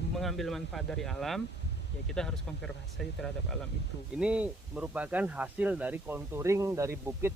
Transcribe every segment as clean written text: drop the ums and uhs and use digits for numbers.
mengambil manfaat dari alam, ya kita harus konservasi terhadap alam itu. Ini merupakan hasil dari contouring dari bukit.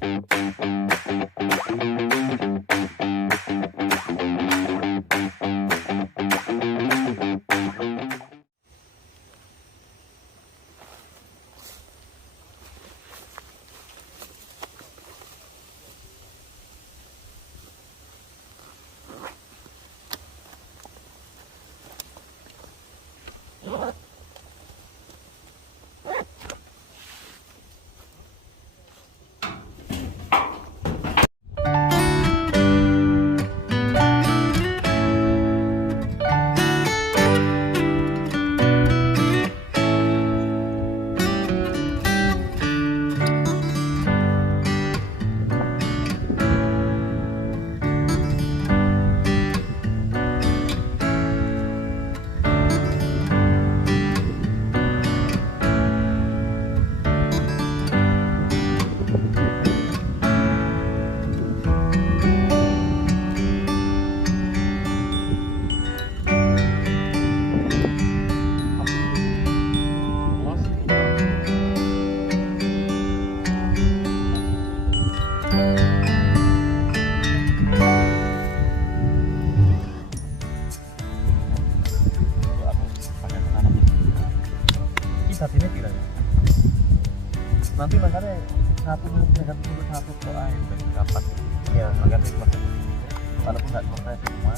Saat ini tidak ya? Nanti makanya satu doa yang dapat ya makanya walaupun nggak selesai semua.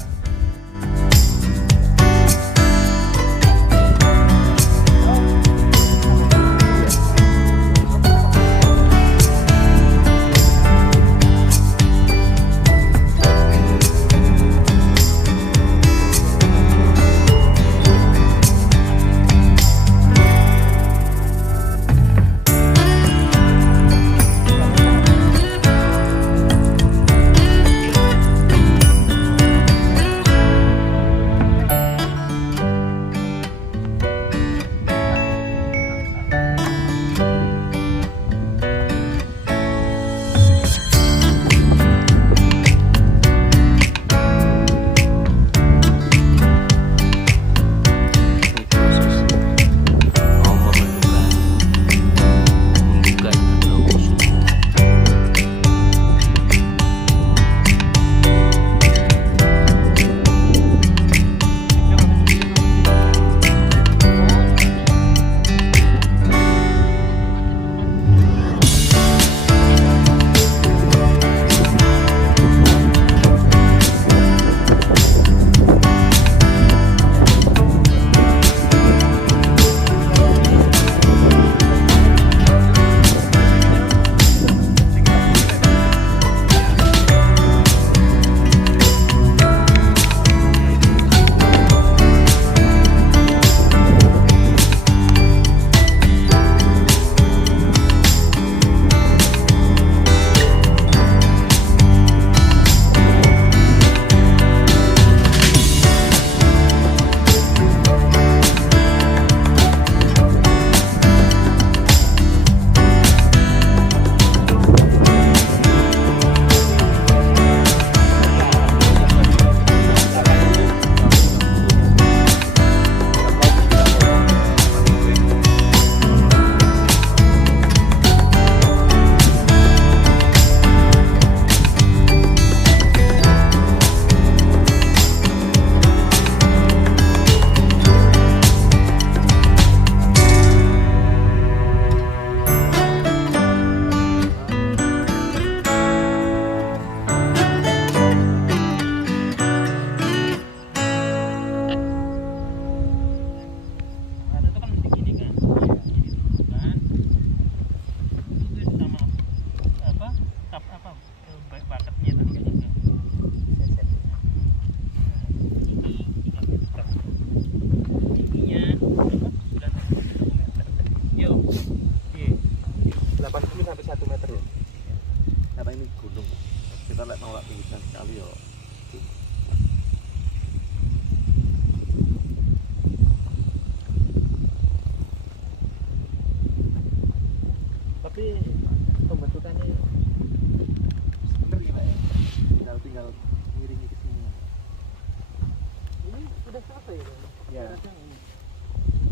kadang ini.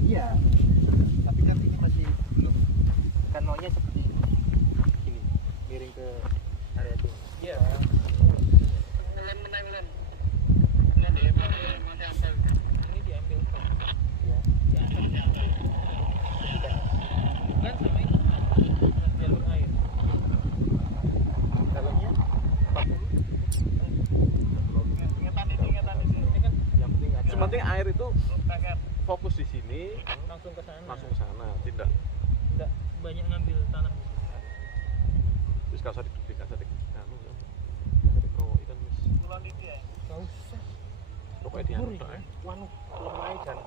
Iya. Tapi kan ini masih belum. Kan maunya seperti ini. Gini, miring ke area itu. Iya. Ini diambil Pak. Ya. Diangkat. Bukan sama ini. Jalur air. Dalamnya Ini kan yang penting ada. Sementing air itu fokus di sini, langsung ke sana. langsung ke sana, tidak. Enggak banyak ngambil tanah. Terus kalau di kasar di anu kan. Dari kau ikan mis. Enggak usah. Pokoknya di anu tok. Wanu lemai dan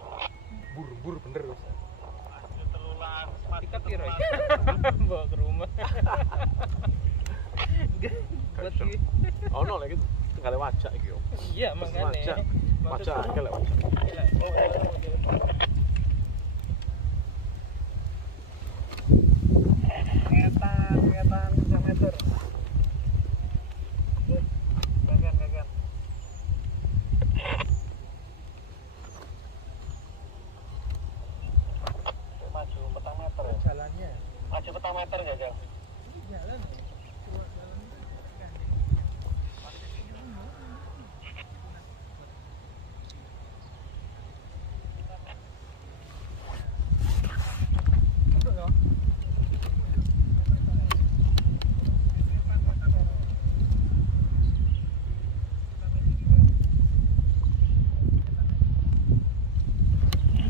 bur bener wis. Ikat kira ya. Bawa ke rumah. Buat Iso. di- Ono lagi gitu. Tinggal wajak iki yo. Iya makanya. Wajak. Wajak Maksudku- akeh lek wajak. Iya. Oh, iya. Ngetan diameter. Gagan. Maju petang meter ya. Jalannya. Maju petang meter enggak, Jal? Jalan. Cuma jalan kan. Betul, ya?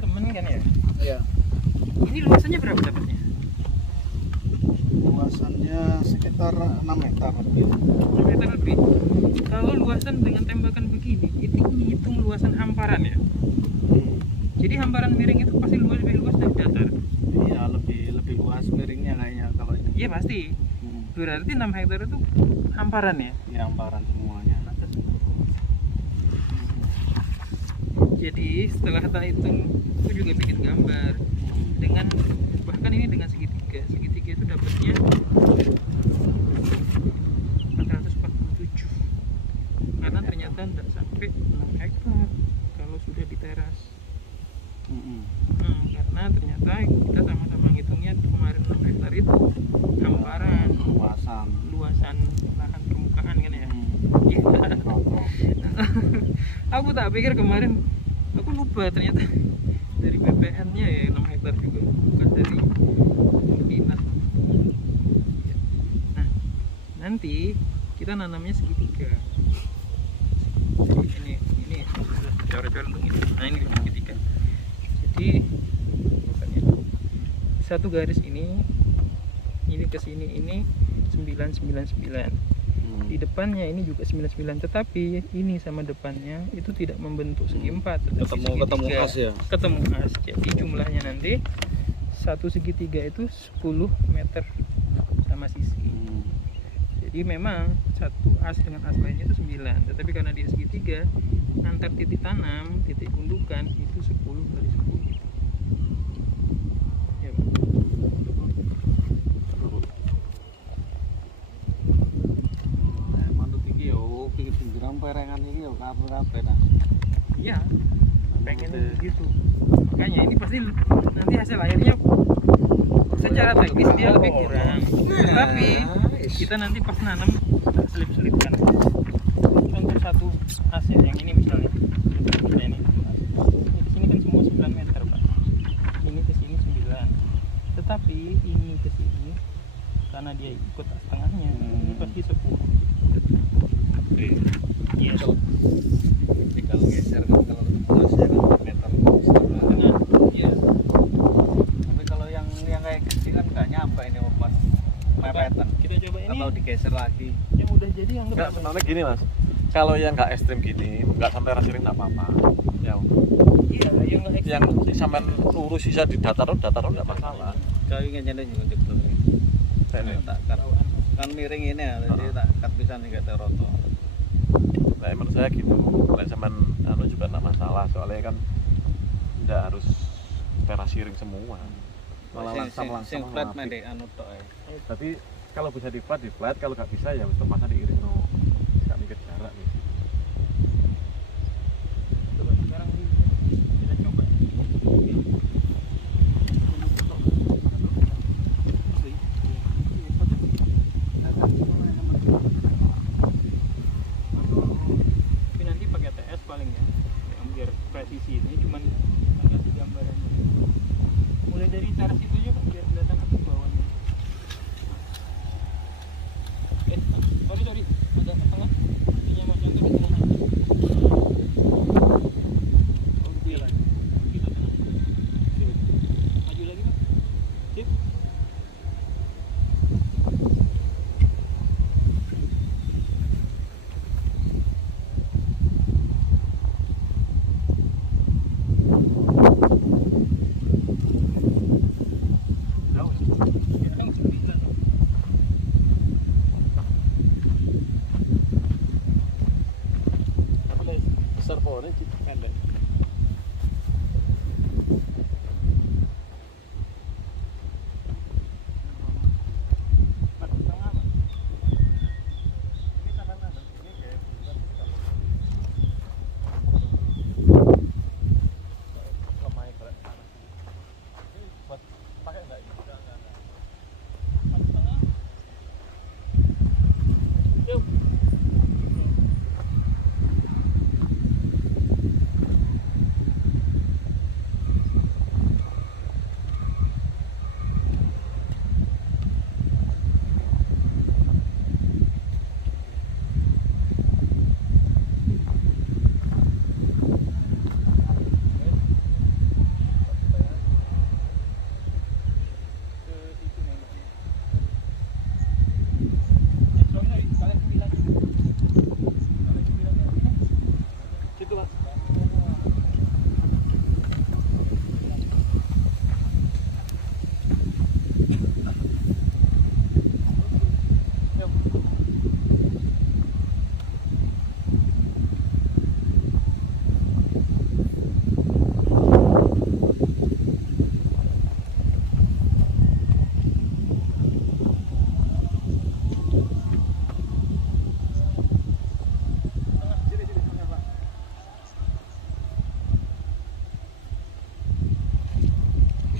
Temen kan ya? Iya, Ini luasannya berapa dapatnya? luasannya sekitar 6 meter lebih. 6 meter lebih. Kalau luasan dengan tembakan begini, itu menghitung luasan hamparan ya. Jadi hamparan miring itu pasti lebih luas dari datar. Iya, lebih luas miringnya kayaknya kalau ini. Iya pasti. Berarti 6 hektar itu hamparan ya. Iya, hamparan semuanya. Jadi setelah tak hitung, aku juga bikin gambar dengan bahkan ini dengan segitiga. Segitiga itu dapatnya 447. Karena ternyata tidak sampai 6 hektar kalau sudah di teras. Karena ternyata kita sama-sama ngitungnya kemarin 6 hektar itu hamparan, luasan lahan permukaan kan ya. Iya. Aku tak pikir kemarin, aku lupa ternyata dari BPN-nya ya 6 hektar juga, bukan dari dinas. Nah, nanti kita nanamnya segitiga. Jadi ini cara-cara untuk ini. Nah ini segitiga. Jadi bukannya satu garis ini ke sini ini 999. Di depannya ini juga 99, tetapi ini sama depannya itu tidak membentuk segi empat, tetapi Ketemu segitiga. as ya. Ketemu as. Jadi jumlahnya nanti satu segitiga itu 10 meter sama sisi. Jadi memang satu as dengan as lainnya itu 9, tetapi karena dia segitiga, antar titik tanam, titik gundukan itu 10 kali 10. Ya, Pak. Manut iki yo pinggir pinggiran perengan iki yo kabeh nah. Iya, pengen gitu. Makanya ini pasti nanti hasil akhirnya secara teknis dia lebih kurang. Tapi kita nanti pas nanam tak selip-selipkan. Contoh satu as ya, yang ini misalnya. Nah, ini di sini kan semua 9 meter, Pak. Ini ke sini 9. Tetapi ini ke sini karena dia ikut setengahnya, ini pasti 10. Yes. Tinggal geser kan kalau luasnya kan meter setengah. Tengah. Iya. Tapi kalau yang kayak kecil kan nggak nyampe ini obat mepetan. Kita coba ini Atau digeser lagi. yang udah jadi yang Enggak, sebenarnya gini mas, kalau yang nggak ekstrim gini, nggak sampai rasiring nggak apa-apa. iya yang nggak Yang sampai lurus sisa di datar nggak masalah. Kau ingin jadi juga gitu. Ini. Tak cut. Kan miring ini ya, jadi tak cut bisa nih gak teroto. Nah, menurut saya gitu. Kalau sampai anu juga nggak masalah, soalnya kan nggak harus teras siring semua. Malah langsung Sing flat mendek anu tok ya. Tapi kalau bisa di flat, kalau nggak bisa ya terpaksa diiring no. Nggak mikir jarak nih. coba sekarang kita coba cuman kasih gambaran. Mulai dari teras itu aja Pak, biar kelihatan ke bawahnya. Sorry, agak ke tengah. Ininya Mas Yanto di tengah. Oh, iya lah. Kita tengah. Maju lagi Pak. Sip. Besar pohonnya pendek.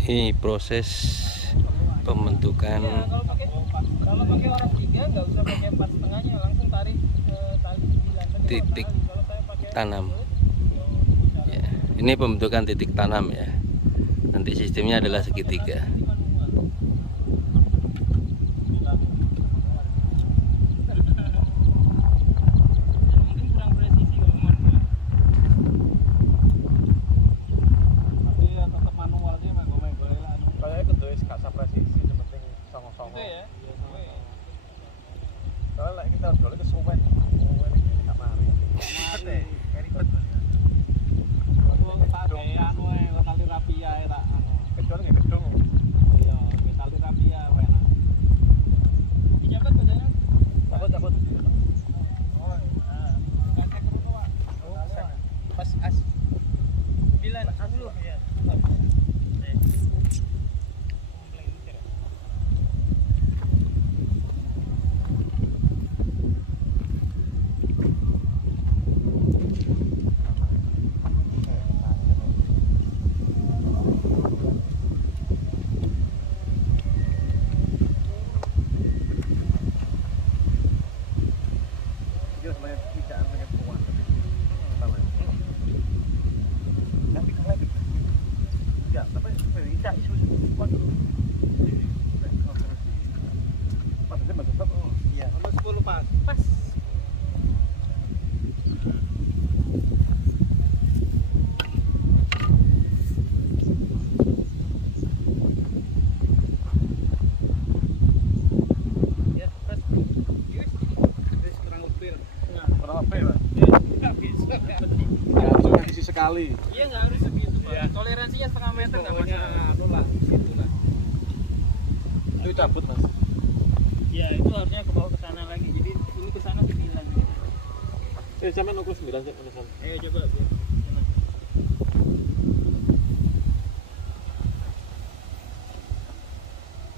Ini proses pembentukan Kalau pakai orang 3 nggak usah pakai 4,5-nya, langsung tarik tali 9. Tapi titik kalau saya pakai tanam. Ya, ini pembentukan titik tanam ya. Nanti sistemnya adalah segitiga. mungkin kurang presisi kalau manual. Tapi ya tetap manual sih menggo-menggo lah. Kayaknya kudu wis gak presisi, penting songo-songo. Gitu ya. Soalnya lek kita dole kesuwen. Suwen iki gak mari. Ribet ya. Aku tak gawe anu ae tali rapia ae tak anu. Kecuali nggak gedung. Iya, tali rapia enak. Dijabat badannya. Cabut. Oh, nah. Gantek dulu, Pak. Pas as 9 10 ya. Dia sebenarnya tidak punya kuat. Sama. Tapi kalau ya, tapi tidak isu kuat. Pasnya bagus banget. Oh, iya. Nomor 10, Pak. Pas. Ya, pas. Yes. Wis kurang lebih. Berapa P, Pak? Nggak bisa. Ya, cuma isi sekali. Iya nggak harus segitu Pak. Toleransinya setengah meter nggak Pokoknya masalah. anu lah, gitu lah. Itu cabut, Mas. Ya itu harusnya ke bawah ke sana lagi. Jadi ini ke sana 9 gitu. Sampai ukur 9 sih, menesan. Ayo coba biar.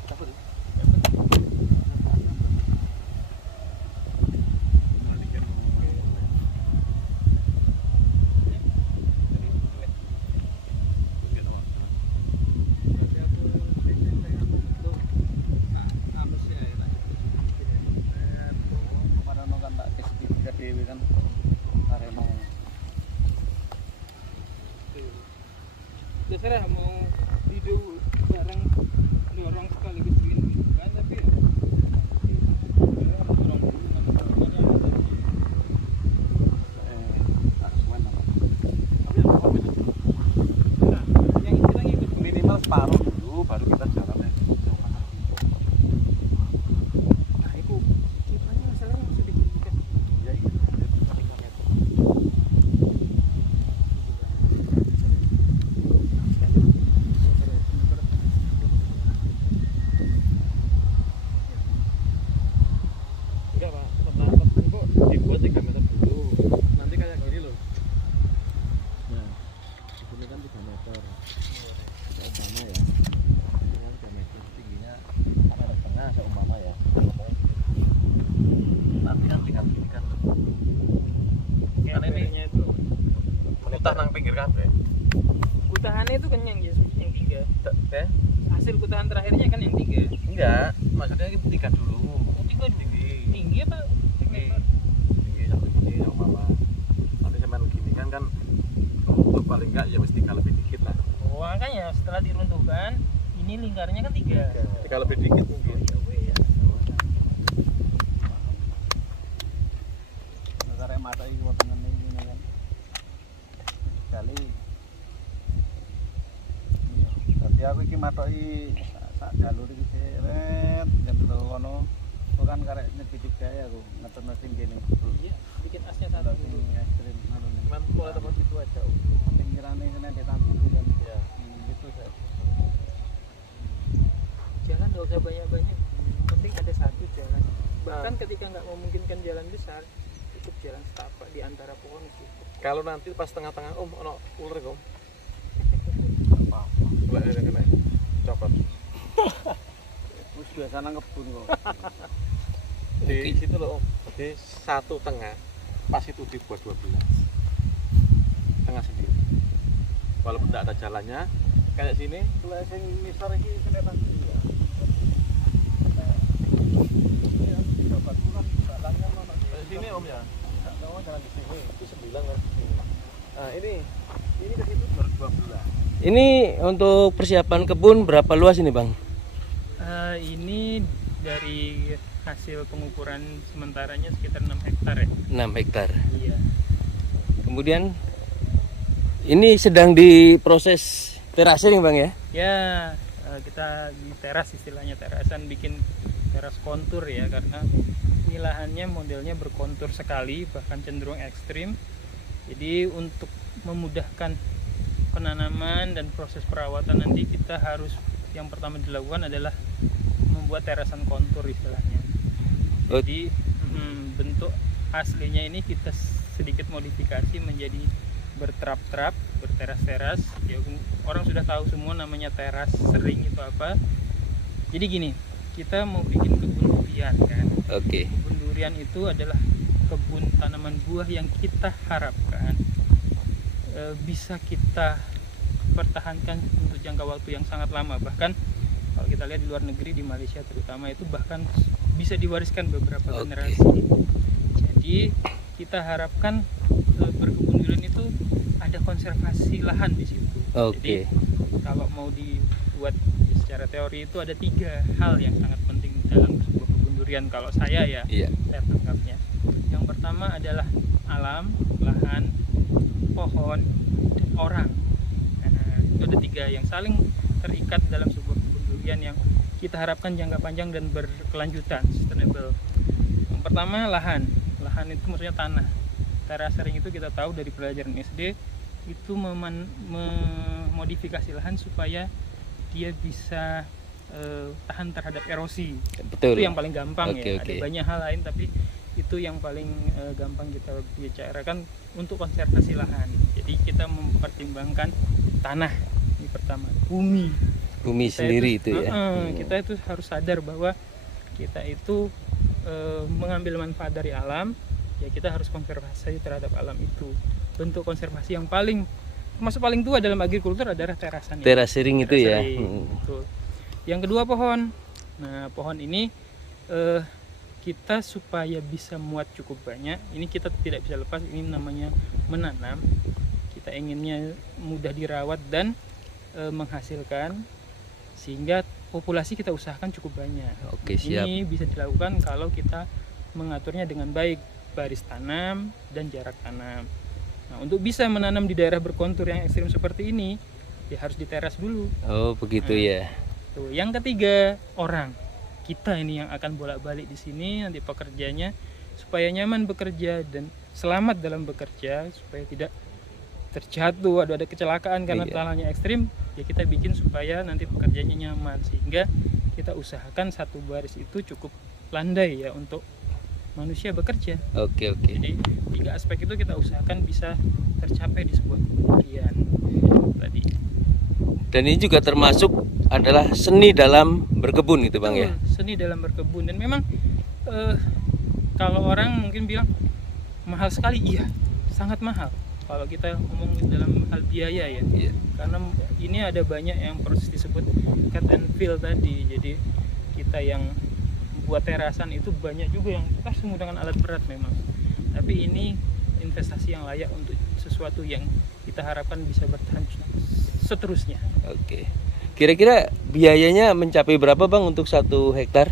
Cabut. Anu sih enak. Kemarin kan tak tes di dewe kan. Arema. terserah mau hidup bareng dorong sekaligus bikin kan, tapi ya dorong dulu nanti dorongannya ada dari Asuhan apa? Tapi yang apa beda? nah, yang istilahnya itu Minimal separuh dulu, baru kita jalan ya. nah itu kipanya masalahnya masih dikit-dikit. Ya iya, 3 meter. Enggak Pak, pendapat kok dibuat 3 meter dulu. Nanti kayak gini loh. Nah, di sini kan 3 meter. Seumpama ya. Ini kan 3 meter tingginya meter setengah seumpama ya. Nanti kan tinggal gini kan. Karena ini Kayaknya itu menitah nang pinggir kabeh. kutahannya itu kan yang 3 Teh? hasil kutahan terakhirnya kan yang 3 Enggak, maksudnya ini 3 dulu. 3 Tinggi. tinggi apa Tinggi. Tinggi satu gini seumpama. Nanti semen gini kan untuk paling enggak ya mesti 3 lebih dikit lah. oh makanya setelah diruntuhkan ini lingkarnya kan 3 3 lebih dikit mungkin. Karena mata ini potongan ini kan. Sekali. Dadi aku iki matoki sak jalur iki seret jan lho ngono. Bukan karek nyedikit gawe aku ngeterno sing kene. iya bikin asnya satu dulu Ekstrim ngono. cuman mulai tempat situ aja Pingirane kene ditamburi kan. Iya. Itu saya. jalan nggak usah banyak-banyak penting ada satu jalan bahkan ketika nggak memungkinkan jalan besar cukup jalan setapak di antara pohon itu. Kalau nanti pas tengah-tengah ono ular Om. Apa-apa. Boleh kena cokot. Wis biasa nang kebun kok. Di situ loh Om. Di satu tengah pas itu dibuat 12. Tengah sendiri. Walaupun tidak ada jalannya kayak sini. Kalau sing misor iki kena tadi ya. Sini Om ya. Kamu jalan di sini. Itu 9 kan. Nah, ini ke situ 12. Ini untuk persiapan kebun berapa luas ini Bang? Ini dari hasil pengukuran sementaranya sekitar 6 hektar ya 6 hektar. iya Kemudian ini sedang diproses terasering Bang ya? ya kita di teras istilahnya terasan bikin teras kontur ya karena ini lahannya modelnya berkontur sekali bahkan cenderung ekstrim jadi untuk memudahkan penanaman dan proses perawatan nanti kita harus yang pertama dilakukan adalah membuat terasan kontur istilahnya jadi bentuk aslinya ini kita sedikit modifikasi menjadi berterap-terap, berteras-teras ya, orang sudah tahu semua namanya teras sering itu apa jadi gini kita mau bikin kebun durian kan Oke. kebun durian itu adalah kebun tanaman buah yang kita harapkan bisa kita pertahankan untuk jangka waktu yang sangat lama bahkan kalau kita lihat di luar negeri di Malaysia terutama itu bahkan bisa diwariskan beberapa generasi jadi kita harapkan berkebun durian itu ada konservasi lahan di situ. Oke. Jadi kalau mau dibuat secara teori itu ada 3 hal yang sangat penting dalam sebuah kebun durian kalau saya ya Iya. saya tangkapnya. Yang pertama adalah alam, lahan, pohon, dan orang. Nah, itu ada 3 yang saling terikat dalam sebuah kebun durian yang kita harapkan jangka panjang dan berkelanjutan, sustainable. Yang pertama lahan. Lahan itu maksudnya tanah. Terasering itu kita tahu dari pelajaran SD itu memodifikasi lahan supaya dia bisa tahan terhadap erosi. Betul. Itu yang paling gampang Oke, ya. oke. Ada banyak hal lain tapi itu yang paling gampang kita bicarakan untuk konservasi lahan. Jadi kita mempertimbangkan tanah ini pertama, bumi. Bumi Kita sendiri itu ya. Kita itu harus sadar bahwa kita itu mengambil manfaat dari alam, ya kita harus konservasi terhadap alam itu. Bentuk konservasi yang paling termasuk paling tua dalam agrikultur adalah terasan. Terasering itu ya. Terasering, betul. Yang kedua pohon. Nah pohon ini kita supaya bisa muat cukup banyak, ini kita tidak bisa lepas, ini namanya menanam. Kita inginnya mudah dirawat dan menghasilkan, sehingga populasi kita usahakan cukup banyak. Oke, siap. Ini bisa dilakukan kalau kita mengaturnya dengan baik, baris tanam dan jarak tanam. Nah, untuk bisa menanam di daerah berkontur yang ekstrim seperti ini, ya harus diteras dulu. Oh, begitu ya. Tuh, yang ketiga, orang. Kita ini yang akan bolak-balik di sini nanti pekerjanya, supaya nyaman bekerja dan selamat dalam bekerja, supaya tidak terjatuh, ada kecelakaan karena Iya. tanahnya ekstrim. Ya kita bikin supaya nanti pekerjanya nyaman, sehingga kita usahakan satu baris itu cukup landai ya untuk manusia bekerja. Oke, oke. Jadi 3 aspek itu kita usahakan bisa tercapai di sebuah kementerian tadi. Dan ini juga termasuk adalah seni dalam berkebun gitu Bang ya. Betul, seni dalam berkebun. Dan memang kalau orang mungkin bilang mahal sekali, iya sangat mahal kalau kita ngomong dalam hal biaya ya. Iya. Karena ini ada banyak yang proses disebut cut and fill tadi. Jadi kita yang buat terasan itu banyak juga yang kita harus menggunakan alat berat memang. Tapi ini investasi yang layak untuk sesuatu yang kita harapkan bisa bertahan seterusnya. Oke. Kira-kira biayanya mencapai berapa Bang untuk 1 hektar?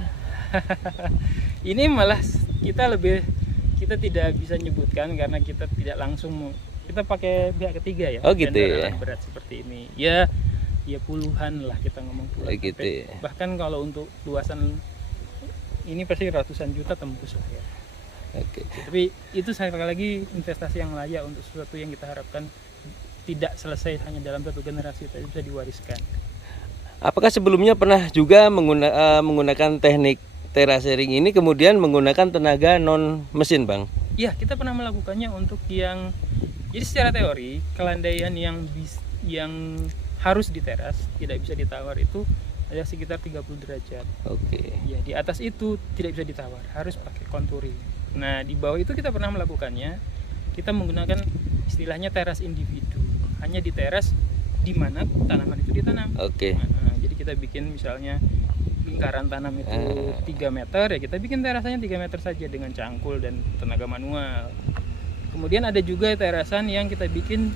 Ini malah kita tidak bisa nyebutkan karena kita tidak langsung, kita pakai pihak ketiga ya. Oh, gitu vendor ya. alat berat seperti ini. Ya puluhan lah, kita ngomong puluhan. Oh, gitu sampai- ya. Bahkan kalau untuk luasan ini pasti ratusan juta tembus lah ya. Oke. Tapi itu sekali lagi investasi yang layak untuk sesuatu yang kita harapkan tidak selesai hanya dalam satu generasi, tapi bisa diwariskan. Apakah sebelumnya pernah juga menggunakan teknik terasering ini kemudian menggunakan tenaga non mesin Bang? Ya, kita pernah melakukannya untuk yang, jadi secara teori kelandaian yang harus diteras, tidak bisa ditawar itu ada sekitar 30 derajat. Oke. Ya, di atas itu tidak bisa ditawar, harus pakai contouring. Nah, di bawah itu kita pernah melakukannya. Kita menggunakan istilahnya teras individu. Hanya diteras di mana tanaman itu ditanam. Oke. Nah, jadi kita bikin misalnya lingkaran tanam itu 3 meter, ya kita bikin terasannya 3 meter saja dengan cangkul dan tenaga manual. Kemudian ada juga terasan yang kita bikin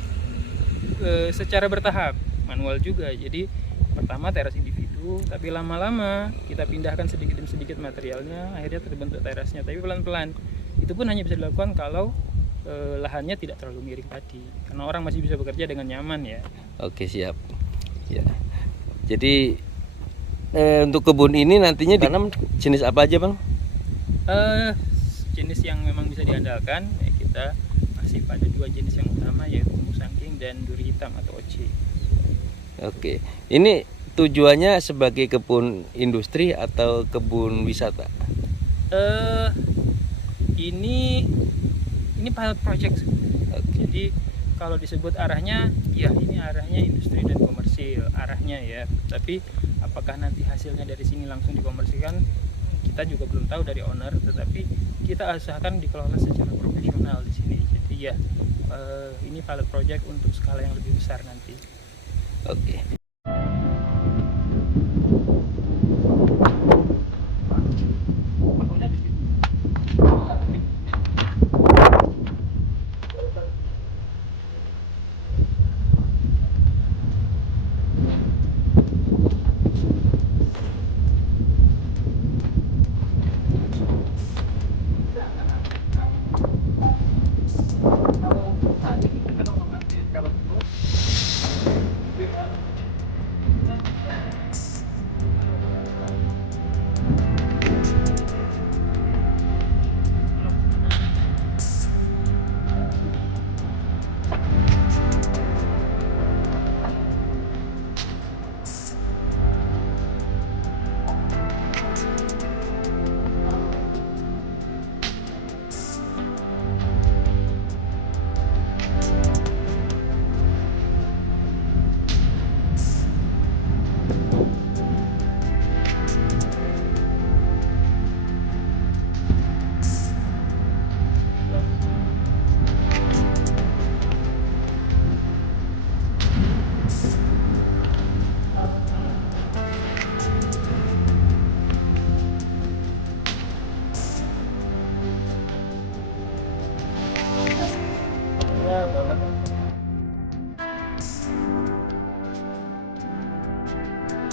secara bertahap, manual juga. Jadi pertama teras individu, tapi lama-lama kita pindahkan sedikit demi sedikit materialnya, akhirnya terbentuk terasnya, tapi pelan-pelan. Itu pun hanya bisa dilakukan kalau lahannya tidak terlalu miring tadi, karena orang masih bisa bekerja dengan nyaman ya. Oke, siap. Ya. Jadi untuk kebun ini nantinya ditanam jenis apa aja Bang? Jenis yang memang bisa diandalkan ya, kita masih pada 2 jenis yang utama, yaitu musangking dan duri hitam atau oce. Oke. Ini tujuannya sebagai kebun industri atau kebun wisata? Ini pilot project. Jadi kalau disebut arahnya, ya ini arahnya industri dan komersil arahnya ya. Tapi apakah nanti hasilnya dari sini langsung dikomersilkan, kita juga belum tahu dari owner. Tetapi kita usahakan dikelola secara profesional di sini. Jadi ya ini pilot project untuk skala yang lebih besar nanti. Oke.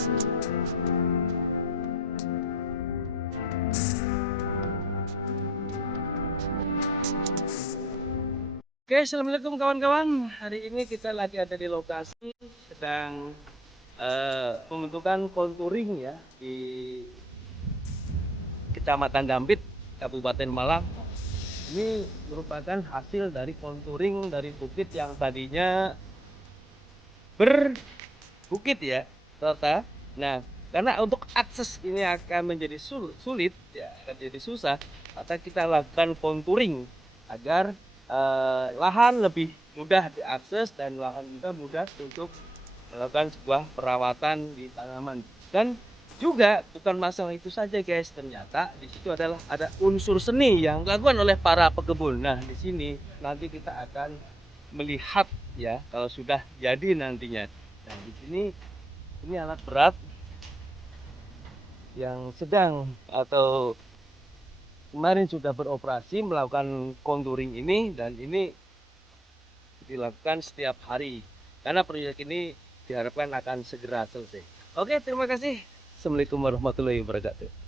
Oke, assalamualaikum kawan-kawan. Hari ini kita lagi ada di lokasi sedang pembentukan contouring ya di Kecamatan Dampit, Kabupaten Malang. Ini merupakan hasil dari contouring dari bukit yang tadinya berbukit ya, Tota. Nah, karena untuk akses ini akan menjadi sulit ya, akan jadi susah, maka kita lakukan contouring agar lahan lebih mudah diakses dan lahan juga mudah untuk melakukan sebuah perawatan di tanaman. Dan juga bukan masalah itu saja guys, ternyata di situ adalah ada unsur seni yang dilakukan oleh para pekebun. Nah, di sini nanti kita akan melihat ya kalau sudah jadi nantinya. Nah, di sini ini alat berat yang sedang atau kemarin sudah beroperasi melakukan contouring ini, dan ini dilakukan setiap hari karena proyek ini diharapkan akan segera selesai. Oke, terima kasih. Assalamualaikum warahmatullahi wabarakatuh.